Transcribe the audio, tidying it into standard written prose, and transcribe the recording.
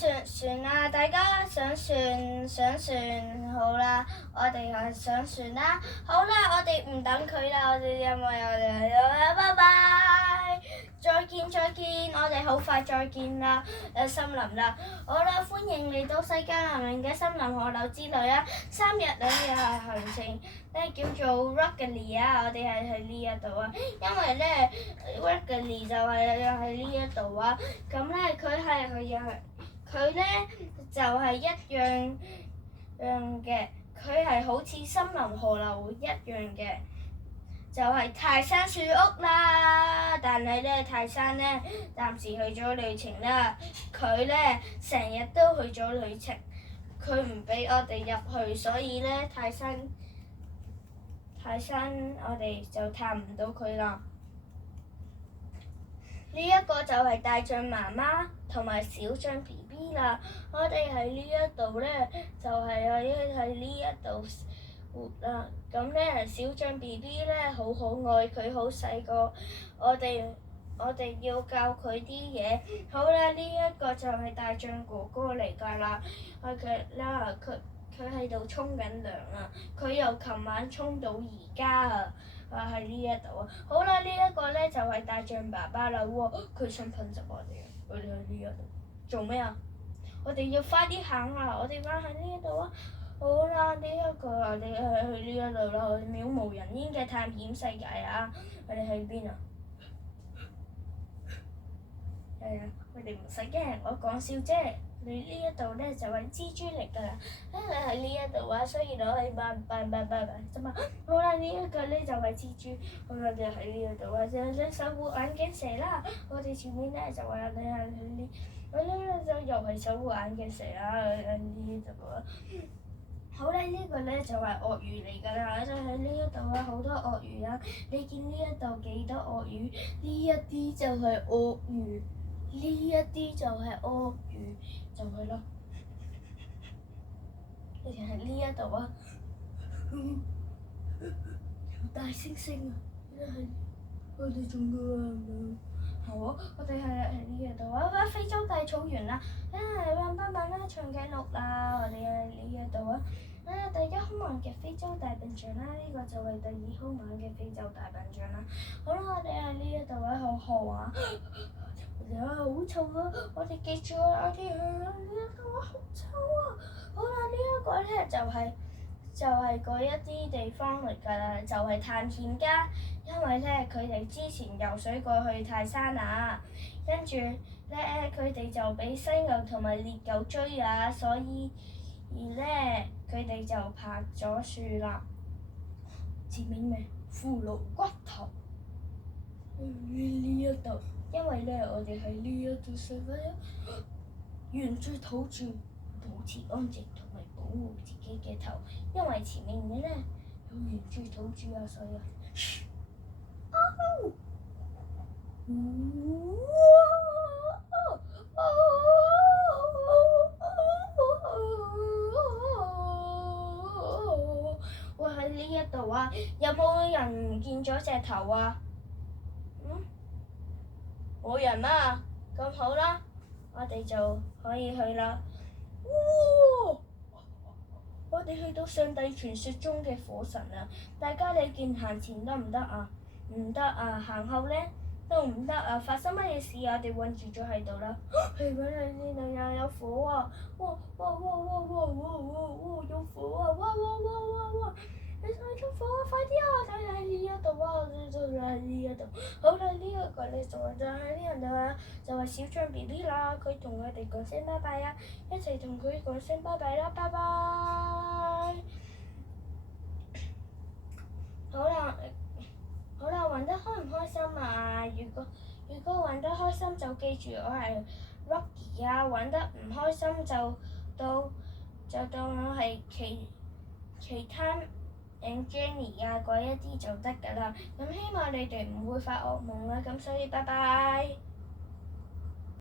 船啊！大家上船好啦，我哋係上船啦。好啦，我哋唔等佢啦，我哋因為我哋啦，拜拜，再見，我哋好快再見啦，森林啦。好啦，歡迎嚟到世界難明嘅森林河流之旅啊！3日2夜係行程咧，叫做 Rockley 啊，我哋係去呢一度啊，因為咧 Rockley 就係喺呢一度啊，咁咧佢咧就係一樣嘅，佢係好似森林河流一樣嘅，就係泰山樹屋啦。但係咧，泰山咧暫時去咗旅程啦，佢咧成日都去咗旅程，佢唔俾我哋入去，所以咧泰山我哋就探唔到佢啦。呢一個就係大象媽媽同埋小象 BB 啦，我哋喺呢一度咧就係喺呢一度活啦。咁咧小象 BB 咧好可愛，佢好細個，我哋要教佢啲嘢。好啦，呢一個就係大象哥哥嚟㗎啦，佢喺度沖緊涼啊！佢由琴晚沖到而家啊！喺呢一度啊！好啦，呢一個咧就係大象爸爸啦喎，佢想噴襲我哋啊！我哋喺呢一度做咩啊？我哋要快啲行啊！我哋翻喺呢一度啊！好啦，呢一個我哋去呢一度啦，渺無人煙嘅探險世界啊！我哋去邊啊？係啊，我哋唔使驚，我講笑啫。你呢一度咧就係蜘蛛嚟㗎啦，你喺呢一度啊，所以我可以拜啫嘛。好啦，呢一個咧就係蜘蛛，我哋喺呢一度啊，就係守護眼鏡蛇啦。我哋前面咧就話你係呢，我呢就又係守護眼鏡蛇啊，喺呢度啊。好啦，呢個咧就係鱷魚嚟㗎啦，就喺呢一度啊，好多鱷魚啊。你見呢一度幾多鱷魚？呢一啲就係鱷魚。呢一啲就係鱷魚，就係啦。你哋喺呢一度啊，有大猩猩啊！我哋仲要啊，好啊！我哋喺呢一度啊，非洲大草原啦，斑啦，長頸鹿啦，我哋喺呢一度啊。第1兇猛嘅非洲大笨象啦，呢個就係第2兇猛嘅非洲大笨象啦。好啦，我哋喺呢一度啊，好啊！好臭啊！我哋記住啊，我哋去呢一度啊，好臭啊！好啦，呢一個咧就係嗰一啲地方嚟㗎啦，就係探險家，因為咧佢哋之前游水過去泰山啊，跟住咧佢哋就俾犀牛同埋獵狗追啊，所以咧佢哋就拍咗樹啦。前面咩？骷髏骨頭。呢一度。因為咧，我哋喺呢一度睡覺，沿住土著保持安靜同埋保護自己嘅頭，因為前面嘅咧有原住土著啊，所以我喺呢一度啊，有冇人唔見咗隻頭啊？冇人啊，咁好啦，我哋就可以去啦。我哋去到上帝傳說中嘅火神啊！大家你見行前得唔得啊？唔得啊！行後咧都唔得啊！發生乜嘢事啊？我哋韞住咗喺度啦。係咪啊？呢度又有火啊！哇！有火啊！哇！你睇到火啊！快啲啊！睇喺呢一度啊！就喺呢一度。好啦，呢一個咧就喺呢度啊，就係小象 BB 啦。佢同我哋講聲拜拜啊！一齊同佢講聲拜拜啦！拜拜。好啦，玩得開唔開心啊？如果玩得開心就記住我係 Rocky 啊，玩得唔開心就當我係其他Jenny 啊嗰一啲就得㗎啦。咁希望你哋唔會發惡夢啦。咁所以拜拜。